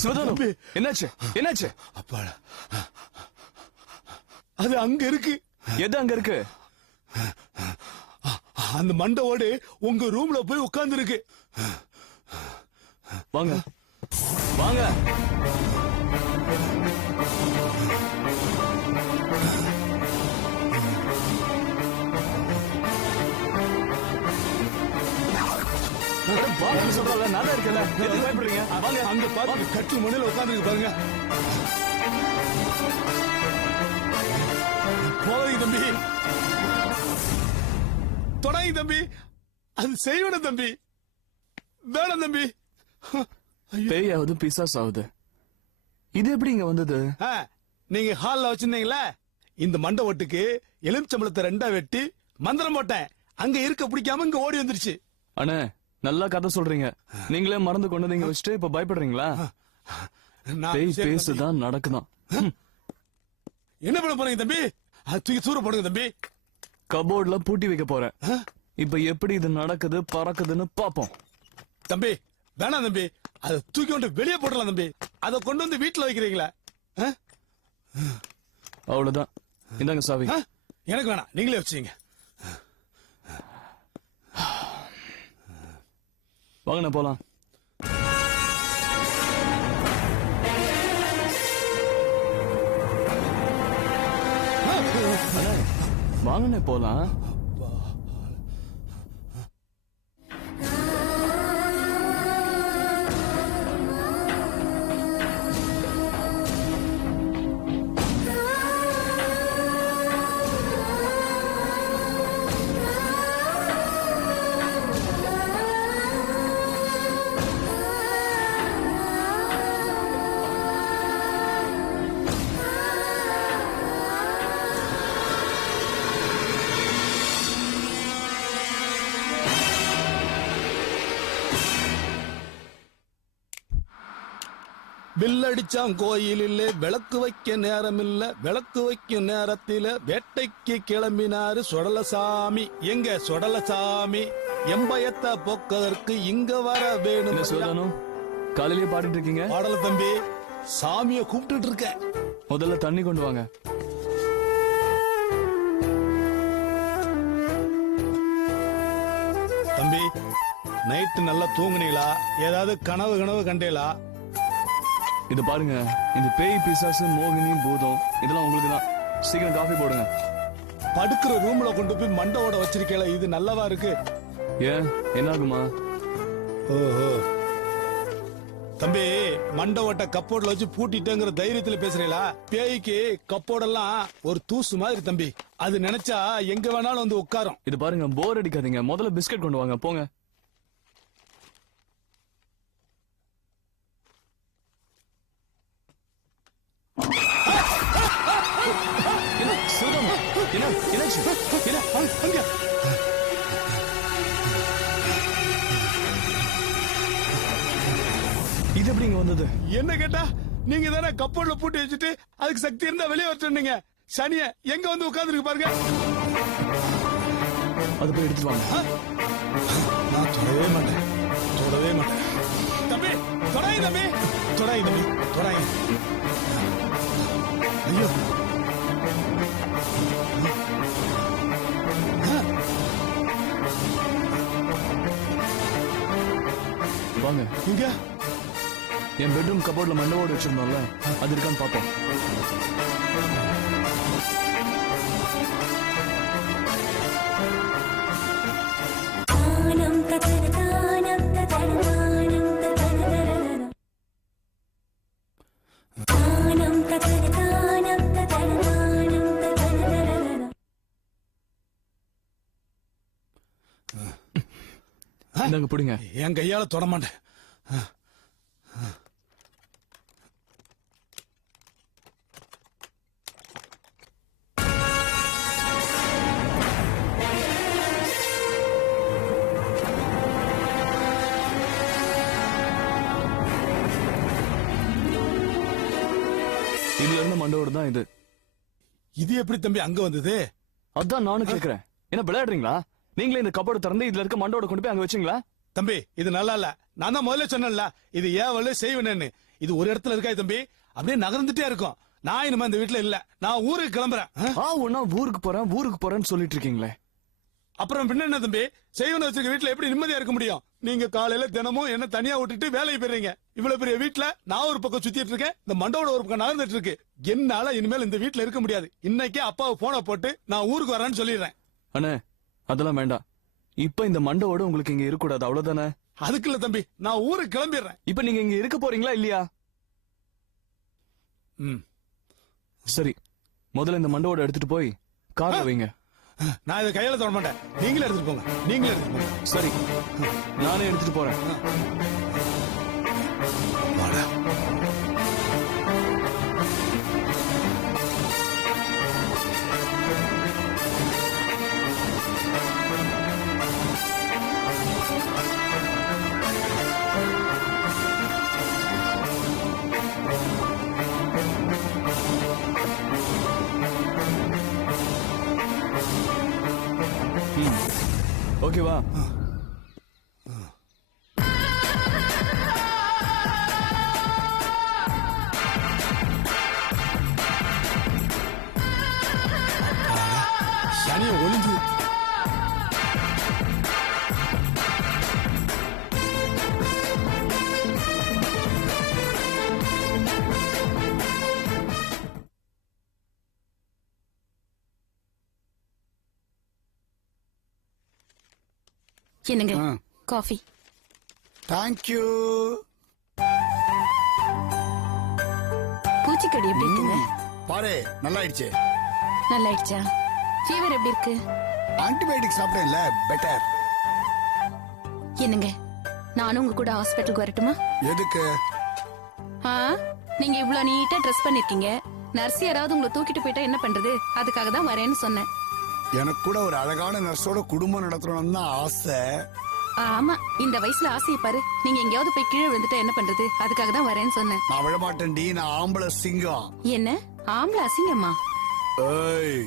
சிவதானம், என்னாச்சு என்னாச்சு? அப்பாடா, அது அங்க இருக்கு. எது அங்க இருக்கு? அந்த மண்டை ஓடு உங்க ரூம்ல போய் உட்கார்ந்து இருக்கு. வாங்க வாங்க. வாங்க சொல்றல, நான் இருக்கல. எதுக்கு பயப்படுறீங்க? வாங்க. அங்க பாருங்க, கட்டு மணில உட்கார்ந்து இருக்கு பாருங்க. போய் தம்பி, தொடங்கி தம்பி, அது செய்யணும் தம்பி, வேணும் தம்பி. பேயாவது பிசாஸ் ஆகுது, இது எப்படி இங்க வந்தது? நீங்க ஹால்ல வச்சிருந்தீங்களா, இந்த மண்டை ஓட்டுக்கு எலுமிச்சம்பளத்தை 2ஆ வெட்டி மந்திரம் போட்டேன். அங்க இருக்க பிடிக்காம இங்க ஓடி வந்துருச்சு. அண்ணே, நல்லா கதை சொல்றீங்க. நீங்களே மறந்து கொண்டு வந்து இங்க வச்சுட்டு இப்ப பயப்படுறீங்களா? பேய் பேசுதான் நடக்குதான். என்ன பண்ண போறீங்க தம்பி? தூக்கி தூர போடுங்க தம்பி. கபோர்ட்ல பூட்டி வைக்க போறேன். இப்ப எப்படி இது நடக்குது பறக்குதுன்னு பாப்போம். தம்பி வேணாம் தம்பி, அதை தூக்கி கொண்டு வெளியே போடலாம் தம்பி. அதை கொண்டு வந்து வீட்டுல வைக்கிறீங்களா? அவ்வளவுதான், இந்தாங்க சாவி. எனக்கு வேணாம், நீங்களே வச்சுங்க. வாங்கண்ணே போலாம். வாங்கண்ணே போலாம். வில்லடிச்சான் கோயிலில் விளக்கு வைக்க நேரம் இல்ல, விளக்கு வைக்கும் நேரத்தில வேட்டைக்கு கிளம்பினாரு சொடலசாமி. எங்க சொடலசாமி எம்பயத்தை போக்கதற்கு இங்க வர வேணும். சிவதானம், காலையிலேயே பாடிட்டு இருக்கீங்க? பாடல தம்பி, சாமிய கூப்பிட்டு இருக்க. முதல்ல தண்ணி கொண்டு வாங்க. தம்பி, நைட்டு நல்லா தூங்குனீங்களா? ஏதாவது கனவு கண்டீங்களா? இது பாருங்க, இந்த பேய் பிசாசு மோகினி பூதம் இதெல்லாம் உங்களுக்கு தான். சீக்கிரம் காஃபி போடுங்க. படுக்கிற ரூம்ல கொண்டு போய் மண்டவோட வச்சிருக்கல, இது நல்லவா இருக்கு? ஏன், என்ன ஆகுமா? ஓஹோ தம்பி, மண்டவோட்ட கப்போர்ட்ல வச்சு பூட்டிட்டேங்கிற தைரியத்துல பேசுறீங்களா? பேய்க்கு கப்போர்டெல்லாம் ஒரு தூசு மாதிரி தம்பி, அது நினைச்சா எங்க வேணாலும் வந்து உட்காரும். இது பாருங்க, போர் அடிக்காதீங்க. முதல்ல பிஸ்கட் கொண்டு வாங்க, போங்க. இது எப்படி இங்க வந்தது? என்ன கேட்டா, நீங்க தானே கப்போர்ட்ல பூட்டி வச்சுட்டு அதுக்கு சக்தி இருந்தா வெளியே வச்சுருந்தீங்க. சனிய எங்க வந்து உட்கார்ந்து இருக்கு பாருங்க. அது போய் எடுத்து வாங்க. நான் தொடவே மாட்டேன், தொடவே மாட்டேன். தம்பி தொடாய், தம்பி தொடாய், தம்பி தொடாய். ஐயோ, வாங்க. இங்க என் பெட்ரூம் கபோர்ட்ல மண்டவோடு வச்சிருந்தோம்ல, அது இருக்கான்னு பாப்போம். இந்தாங்க பிடிங்க. என் கையால தொட மாட்டேன். இதுல இருந்த மண்டோடு தான் இது. இது எப்படி தம்பி அங்க வந்தது? அதான் நானும் கேக்குறேன். என்ன விளையாடுறீங்களா? நீங்களே இந்த கபோர்டு திறந்து இதுல இருக்க மண்டோட கொண்டு போய் அங்க வச்சீங்களா? தம்பி இது நல்லா இல்ல. நான் தான் முதல்ல சொன்னேன்ல, இது ஏன் வல்ல செய்வேன்னு. இது ஒரு இடத்துல இருக்காது தம்பி, அப்படியே நகர்ந்துட்டே இருக்கும். நான் இனிமே இந்த வீட்டுல இல்ல, நான் ஊருக்கு கிளம்புறேன். ஒன்னா ஊருக்கு போறேன்னு சொல்லிட்டு இருக்கீங்களே. அப்புறம் பின்ன என்ன தம்பி, செய்வன வச்சிருக்க வீட்டுல எப்படி நிம்மதியா இருக்க முடியும்? நீங்க காலையில தினமும் என்ன தனியா விட்டுட்டு வேலைக்கு போயிடுறீங்க. இவ்வளவு பெரிய வீட்டுல நான் ஒரு பக்கம் சுத்திட்டு இருக்கேன், இந்த மண்டோட ஒரு பக்கம் நகர்ந்துட்டு இருக்கு. என்னால இனிமேல் இந்த வீட்டுல இருக்க முடியாது. இன்னைக்கே அப்பாவை போனை போட்டு நான் ஊருக்கு வரேன்னு சொல்லிடுறேன். அண்ணே அதெல்லாம் வேண்டாம். இப்ப இந்த மண்டோட உங்களுக்கு இங்க இருக்கக்கூடாது, அவ்வளவுதானே? அதுக்கு இல்ல தம்பி, நான் ஊருக்கு கிளம்பிடுறேன். இப்ப நீங்க இங்க இருக்க போறீங்களா இல்லையா? சரி, முதல்ல இந்த மண்டோட எடுத்துட்டு போய் கார்ல வைங்க. நான் இதை கையில தொட மாட்டேன், நீங்களே எடுத்துட்டு போங்க. நீங்களே எடுத்துட்டு போங்க. சரி, நானே எடுத்துட்டு போறேன். வாடா. ஓகேவா? சனியை ஒளிஞ்சு. என்னங்க காஃபி? தேங்க்யூ. பூச்சிக்கடி எப்படி இருக்குங்க? பாரு நல்லா ஆயிடுச்சு. நல்லா ஆயிடுச்சா? ஃபீவர் எப்படி இருக்கு? ஆன்டிபயோட்டிக் சாப்பிட்டேன்ல, பெட்டர். என்னங்க நானும் உங்க கூட ஹாஸ்பிட்டலுக்கு வரட்டுமா? எதுக்கு? நீங்க இவ்வளவு நீட்டா ட்ரெஸ் பண்ணிருக்கீங்க, நர்ஸ் யாராவது உங்களை தூக்கிட்டு போயிட்டா என்ன பண்றது? அதுக்காக தான் வரேன்னு சொன்னேன். எனக்கு கூட ஒரு அழகான நர்ஸோட குடும்பம் நடத்தணும்னு தான் ஆசை. ஆமா, இந்த வயசுல ஆசையை பாரு. நீங்க எங்கேயாவது போய் கீழே விழுந்துட்டா என்ன பண்றது? அதுக்காக தான் வரேன்னு சொன்னேன். நான் விழமாட்டேன்டி, நான் ஆம்பளை சிங்கம். என்ன ஆம்பளை அசிங்கம்மா? ஏய்.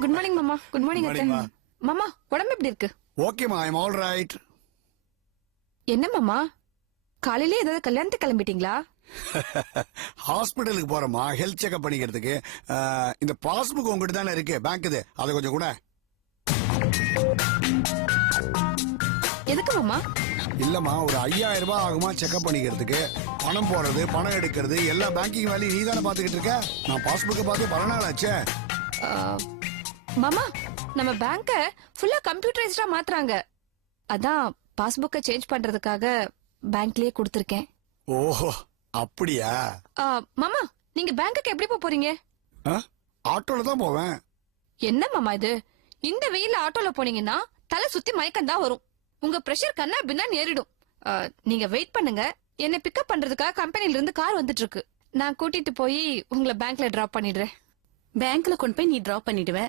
குட் மார்னிங் மாமா. குட் மார்னிங் Good morning, அத்தை. மாமா உடம்பு எப்படி இருக்கு? ஓகேமா, ஐ அம் ஆல் ரைட். என்ன மாமா காலையில ஏதாவது கல்யாணத்துக்கு கிளம்பிட்டீங்களா? ஹாஸ்பிட்டலுக்கு போறோமா, ஹெல்த் செக்அப் பண்ணிக்கிறதுக்கு. இந்த பாஸ்புக் உங்ககிட்ட தானே இருக்கு, பேங்க் இது, அதை கொஞ்சம் கூட. எதுக்கு மாமா? இல்லம்மா, ஒரு 5000 ரூபாய் ஆகுமா செக்அப் பண்ணிக்கிறதுக்கு. பணம் போறது, பணம் எடுக்கிறது, எல்லா பேங்கிங் வேலையும் நீ தானே பாத்துக்கிட்டு இருக்க. நான் பாஸ்புக்கை பார்த்து பல நாள் ஆச்சே. மாமா நம்ம பேங்க ஃபுல்லா கம்ப்யூட்டரைஸ்டா மாத்துறாங்க. அதான் பாஸ்புக்கை சேஞ்ச் பண்றதுக்காக பேங்க்லயே கொடுத்திருக்கேன். ஓஹோ அப்படியா? மாமா நீங்க பேங்க்குக்கு எப்படி போறீங்க? ஆட்டோல தான் போவேன். என்ன மாமா இது, இந்த வெயில ஆட்டோல போனீங்கன்னா தலை சுத்தி மயக்கம் தான் வரும். உங்க பிரஷர் கண்ணா பின்னான்னு ஏறிடும். நீங்க வெயிட் பண்ணுங்க, என்னை பிக்கப் பண்றதுக்காக கம்பெனில இருந்து கார் வந்துட்டு இருக்கு. நான் கூட்டிட்டு போய் உங்களை பேங்க்ல டிராப் பண்ணிடுறேன். பேங்க்ல கொண்டு போய் நீ டிராப் பண்ணிடுவ,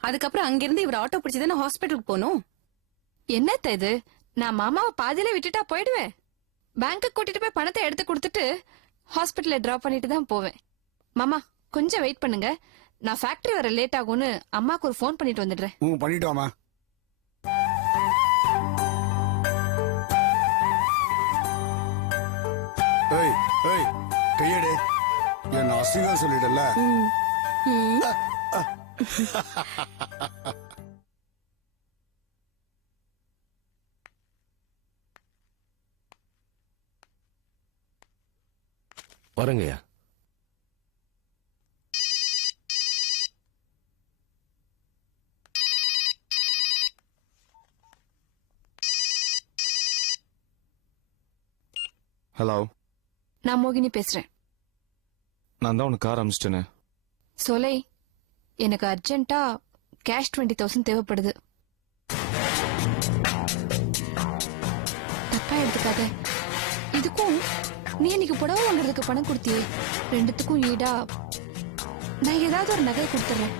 அதுக்கப்புறம் அங்கிருந்து இவர் ஆட்டோ பிடிச்சு தானே ஹாஸ்பிட்டலுக்கு போகணும். என்னத்த இது, நான் மாமாவை பாதியில விட்டுட்டா போயிடுவேன். பேங்க்கு கூட்டிட்டு போய் பணத்தை எடுத்து கொடுத்துட்டு ஹாஸ்பிட்டல்ல டிராப் பண்ணிட்டு தான் போவேன். மாமா கொஞ்சம் வெயிட் பண்ணுங்க, நான் ஃபேக்டரி வர லேட் ஆகும்னு அம்மாக்கு ஒரு ஃபோன் பண்ணிட்டு வந்துடுறேன். பண்ணிட்டு வாமா. ஏய் ஏய், கையெடு. என்ன அசிங்கம் சொல்லிடல. வரங்கய்யா. ஹலோ, நான் மோகினி பேசுறேன். நான் தான் உனக்கு கார் அமிச்சிட்டேனே. சோலை, எனக்கு அர்ஜென்ட்டா கேஷ் 20,000 தேவைப்படுது. தப்பா எடுத்துக்காத. இதுக்கும் நீ இன்னைக்கு புடவை வாங்குறதுக்கு பணம் கொடுத்தியே, ரெண்டுத்துக்கும் ஈடா நான் ஏதாவது ஒரு நகை கொடுத்துறேன்.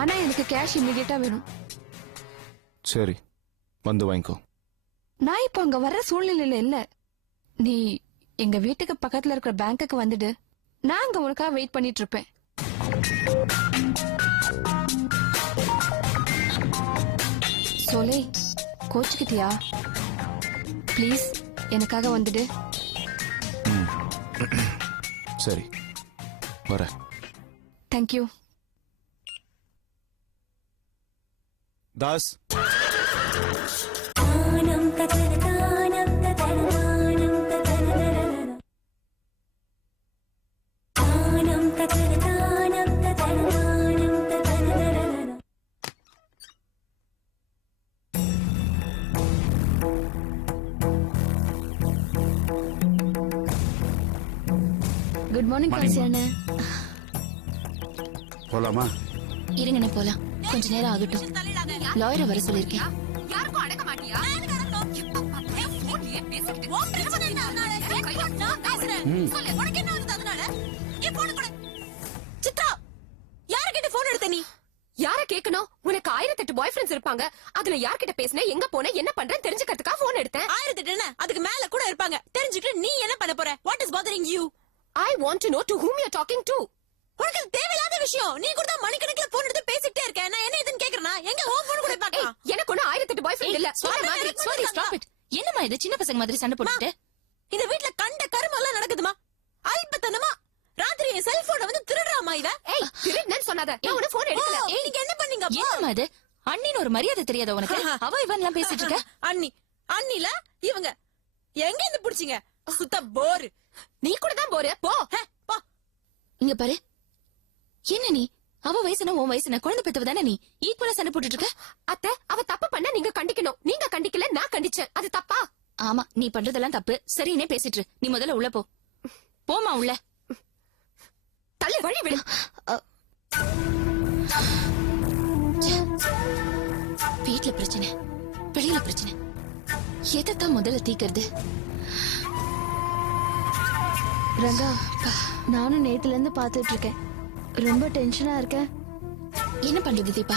ஆனா எனக்கு கேஷ் இமீடியட்டா வேணும். சரி, வந்து வாங்கிக்கோ. நான் இப்ப அங்க வர்ற சூழ்நிலையில இல்ல. நீ எங்க வீட்டுக்கு பக்கத்துல இருக்கிற பேங்க்குக்கு வந்துடு, நான் அங்க உனக்காக வெயிட் பண்ணிட்டு இருப்பேன். சோலே கோச்சுக்கிட்டியா? ப்ளீஸ் எனக்காக வந்துடு. சரி வரேன். Thank you. Das good morning Kasi அண்ணன். போலாமா? இருங்கண்ணே போலாம். கொஞ்ச நேரம் ஆகட்டும். லாயரை வர சொல்லிருக்கேன். யாருக்கும் அடக்க மாட்டியா? எப்ப பார்த்தாலும் போன்லயே பேசிக்கிட்டு. உன் பிரச்சனை என்ன அதனால? நான் பேசுறேன். சொல்லு, உனக்கு என்ன வந்து அதனால? என் போன் கொடு. சித்ரா, யார்கிட்ட போன் எடுத்த நீ? யார கேட்கணும்? உனக்கு 1008 பாய் ஃப்ரெண்ட்ஸ் இருப்பாங்க. அதுல யார்கிட்ட பேசின, எங்க போன, என்ன பண்றேன்னு தெரிஞ்சுக்கிறதுக்கா போன் எடுத்தேன். 1008 என்ன? அதுக்கு மேல கூட இருப்பாங்க. தெரிஞ்சுக்கிட்டு நீ என்ன பண்ண போற? What is bothering you? I want to know to whom you're talking to. உனக்கு அது தேவையில்லாத விஷயம். நீ கூட தான் மணிக்கணக்குல போன் எடுத்து பேசிட்டே இருக்க. நான் என்ன இதுன்னு கேக்குறேனா? எங்க உன் போன் கூட பாக்கலாம். எனக்கு ஒண்ணு 1008 பாய் ஃப்ரெண்ட் இல்ல. சொல்ற மாதிரி, sorry, stop it. என்னம்மா இது சின்ன பசங்க மாதிரி சண்டை போட்டுட்டு? இந்த வீட்ல கண்ட கருமெல்லாம் நடக்குதுமா? அல்பத்தனமா ராத்திரி என் செல்போனை வந்து திருடுறாமா இவ? ஏய், திருடுனேன்னு சொன்னாத. நான் உன போன் எடுக்கல. ஏய், நீங்க என்ன பண்ணீங்க அப்போ? என்னம்மா இது? அண்ணின்னு ஒரு மரியாதை தெரியாத உனக்கு? அவ இவன் எல்லாம் பேசிட்டு இருக்க? அண்ணில இவங்க எங்க இருந்து புடிச்சீங்க? சுத்த போர். நீ கூட தான் போற. போ. போ. இங்க பாரு, என்ன நீ? அவ வயசுன உன் வயசுன குழந்தை பெத்தவ தானே நீ? ஈக்குவலா சண்டை போட்டுட்டு இருக்க? அத்தை, அவ தப்பு பண்ண நீங்க கண்டிக்கணும். நீங்க கண்டிக்கல, நான் கண்டிச்சேன். அது தப்பா? ஆமா, நீ பண்றதெல்லாம் தப்பு. சரினே பேசிட்டு இரு. நீ முதல்ல உள்ள போ. போமா உள்ள. தள்ளு, வழி விடு. வீட்ல பிரச்சனை, வெளியில பிரச்சனை, எதைத்தான் முதல்ல தீக்கிறது? ரங்கா, நானும் நேத்துல இருந்து பாத்துட்டு இருக்கேன். ரொம்ப டென்ஷனா இருக்கேன். என்ன பண்றது தீபா?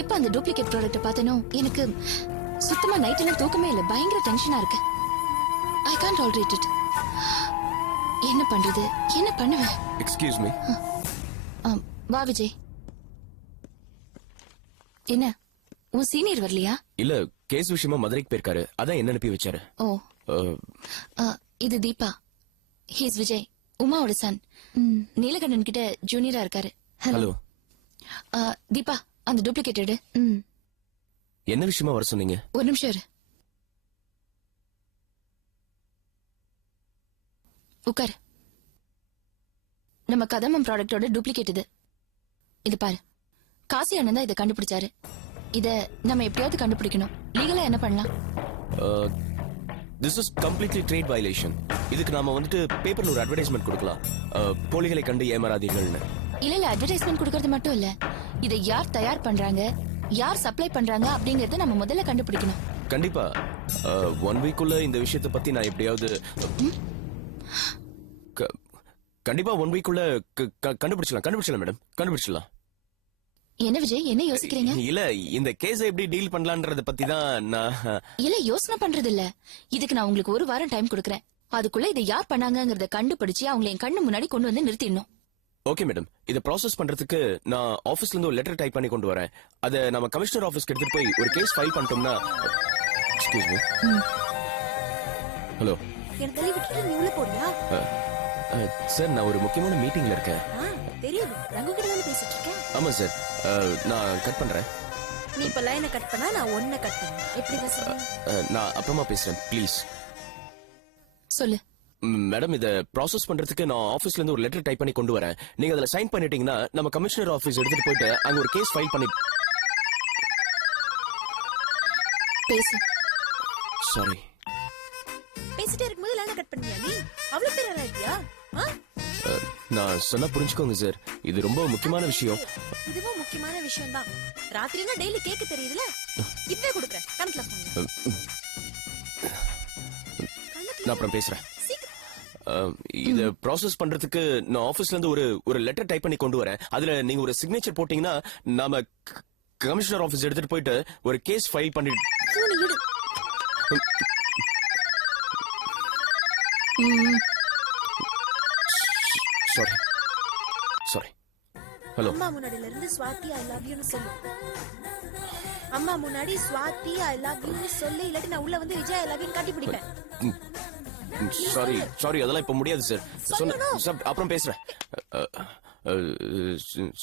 இப்ப அந்த டூப்ளிகேட் ப்ராடக்ட்ட பார்த்தனோ எனக்கு சுத்தமா நைட் எல்லாம் தூக்கமே இல்ல. பயங்கர டென்ஷனா இருக்கு. I can't tolerate it. என்ன பண்றது? என்ன பண்ணுவேன்? Excuse me. வா விஜய். என்ன உன் சீனியர் வரலையா? இல்ல, கேஸ் விஷயமா மதுரைக்கு போயிருக்காரு. அதான் என்ன அனுப்பி வச்சாரு. ஓ, இது தீபா. ஹீஸ் விஜய், உமாவோட சன். நீலகண்டன் கிட்ட ஜூனியரா இருக்காரு. ஹலோ. தீபா, அந்த டூப்ளிகேட் எடு. என்ன விஷயமா வர சொன்னீங்க? ஒரு நிமிஷம் இரு. உட்காரு. நம்ம கதம்பம் ப்ராடக்டோட டூப்ளிகேட் இது. இது பாரு, காசி அண்ணன் தான் இதை கண்டுபிடிச்சாரு. இத நம்ம எப்படியாவது கண்டுபிடிக்கணும். லீகலா என்ன பண்ணலாம்? This is completely trade violation. இதுக்கு நாம வந்துட்டு பேப்பர்ல ஒரு அட்வர்டைஸ்மெண்ட் கொடுக்கலாம். போலிகளை கண்டு ஏமாறாதீர்கள்னு. இல்ல, அட்வர்டைஸ்மெண்ட் கொடுக்கறது மட்டும் இல்ல, இதை யார் தயார் பண்றாங்க, யார் சப்ளை பண்றாங்க அப்படிங்கறத நம்ம முதல்ல கண்டுபிடிக்கணும். கண்டிப்பா 1 வீக்குள்ள இந்த விஷயத்தை பத்தி நான் எப்படியாவது கண்டிப்பா 1 வீக்குள்ள கண்டுபிடிச்சலாம் மேடம், கண்டுபிடிச்சலாம். என்ன விஜய், என்ன யோசிக்கிறீங்க? இல்ல, இந்த கேஸை எப்படி டீல் பண்ணலான்றத பத்தி தான் நான். இல்ல, யோசனை பண்றது இல்ல. இதுக்கு நான் உங்களுக்கு 1 வாரம் டைம் கொடுக்கறேன். அதுக்குள்ள இதை யார் பண்ணாங்கங்கறத கண்டுபிடிச்சு அவங்களை என் கண்ணு முன்னாடி கொண்டு வந்து நிறுத்திடணும். ஓகே மேடம், இதை ப்ராசஸ் பண்றதுக்கு நான் ஆபீஸ்ல இருந்து ஒரு லெட்டர் டைப் பண்ணி கொண்டு வரேன். அதை நம்ம கமிஷனர் ஆபீஸ்க்கு எடுத்துட்டு போய் ஒரு கேஸ் ஃபைல் பண்ணிட்டோம்னா. Excuse me. ஹலோ. எனக்கு தள்ளி விட்டுட்டு நீ உள்ள போறியா? சார், நான் ஒரு முக்கியமான மீட்டிங்ல இருக்கேன். தெரியுது, ரங்கு கிட்ட தானே பேசிட்டு இருக்கேன். ஆமா சார், நான் கட் பண்றேன். நீ இப்ப லைனை கட் பண்ணா நான் ஒன்ன கட் பண்ணுவேன். எப்படி பேசுறீங்க? நான் அப்புறமா பேசுறேன், ப்ளீஸ். சொல்லு. மேடம், இதை ப்ராசஸ் பண்றதுக்கு நான் ஆபீஸ்ல இருந்து ஒரு லெட்டர் டைப் பண்ணி கொண்டு வரேன். நீங்க அதுல சைன் பண்ணிட்டீங்கன்னா நம்ம கமிஷனர் ஆபீஸ் எடுத்துட்டு போயிட்டு அங்க ஒரு கேஸ் ஃபைல் பண்ணி. பேசு. சாரி. பேசிட்டே இருக்கும்போது லைனை கட் பண்ணியா நீ? அவ்வளவு பேரா இருக்கியா? நான் சொன்னா புரிஞ்சுக்கோங்க சார், இது ரொம்ப முக்கியமான விஷயம். இதுவும் முக்கியமான விஷயம் தான். ராத்திரினா டெய்லி கேக்க தெரியுதுல, இப்பவே கொடுக்குறேன். கணக்குல போங்க. நான் அப்புறம் பேசுறேன். இத ப்ராசஸ் பண்றதுக்கு நான் ஆபீஸ்ல இருந்து ஒரு லெட்டர் டைப் பண்ணி கொண்டு வரேன். அதுல நீங்க ஒரு சிக்னேச்சர் போட்டீங்கன்னா நாம கமிஷனர் ஆபீஸ் எடுத்துட்டு போயிட்டு ஒரு கேஸ் ஃபைல் பண்ணி. சாரி. ஹலோ அம்மா முன்னாடில இருந்து ஸ்வாதி ஐ லவ் யூன்னு சொல்லு. அம்மா முன்னாடி ஸ்வாதி ஐ லவ் யூன்னு சொல்லு, இல்லாட்டி நான் உள்ள வந்து விஜய் ஐ லவ் யூன்னு காட்டி பிடிப்பேன். சாரி அதெல்லாம் இப்ப முடியாது சார். சார் அப்புறம் பேசுறேன்.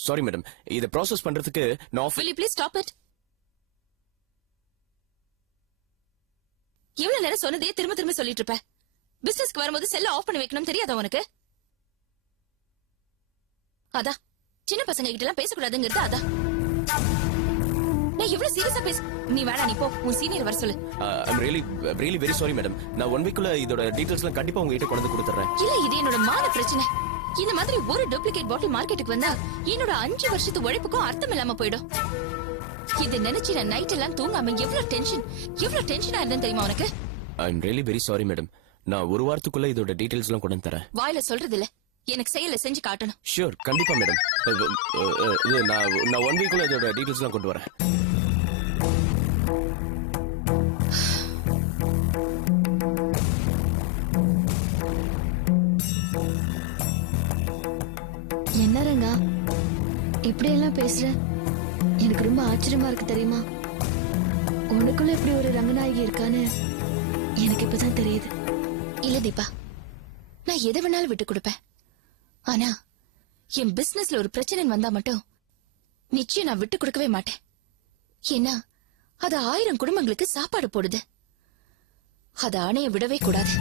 சாரி மேடம், இத ப்ராசஸ் பண்றதுக்கு நான் will you please stop it? எவ்வளவு நேரம் சொன்னதே திரும்ப திரும்ப சொல்லிட்டு இருப்ப. பிசினஸ்க்கு வரும்போது செல்ல ஆஃப் பண்ணி வைக்கணும் தெரியாதா உனக்கு? அதான் சின்ன பசங்க கிட்ட எல்லாம் பேசக்கூடாதுங்கிறது அதான். நான் எவ்வளவு சீரியஸா பேச. நீ வேணா, நீ போ, உன் சீனியர் வர சொல்லு. I'm really very sorry madam. நான் 1 வீக்குள்ள இதோட டீடைல்ஸ் எல்லாம் கண்டிப்பா உங்ககிட்ட கொண்டு வந்து கொடுத்துறேன். இல்ல, இது என்னோட மான பிரச்சனை. இந்த மாதிரி ஒரு டூப்ளிகேட் பாட்டில் மார்க்கெட்டுக்கு வந்தா என்னோட 5 வருஷத்து உழைப்புக்கும் அர்த்தம் இல்லாம போயிடும். இதை நினைச்சு நான் நைட் எல்லாம் தூங்காம எவ்வளவு டென்ஷனா இருந்தேன் தெரியுமா உனக்கு? I'm really very sorry madam. நான் ஒரு வாரத்துக்குள்ள இதோட டீடைல்ஸ் எல்லாம் கொண்டு வந்து தரேன். வாயில சொல்றது இல்ல, எனக்கு செயல செஞ்சு காட்டணும். ஷூர், கண்டிப்பா மேடம். இது நான் 1 வீக்குள்ள இதோட டீடைல்ஸ் எல்லாம் கொண்டு வரேன். என்ன ரங்கா இப்படி எல்லாம் பேசுற? எனக்கு ரொம்ப ஆச்சரியமா இருக்கு தெரியுமா? உனக்குள்ள இப்படி ஒரு ரங்கநாயகி இருக்கான்னு எனக்கு இப்பதான் தெரியுது. இல்ல தீபா, நான் எதை வேணாலும் விட்டு கொடுப்பேன். ஆனா என் பிசினஸ்ல ஒரு பிரச்சனை வந்தா மட்டும் நிச்சயம் நான் விட்டு கொடுக்கவே மாட்டேன். ஏன்னா அது 1000 குடும்பங்களுக்கு சாப்பாடு போடுது. அத ஆணைய விடவே கூடாது.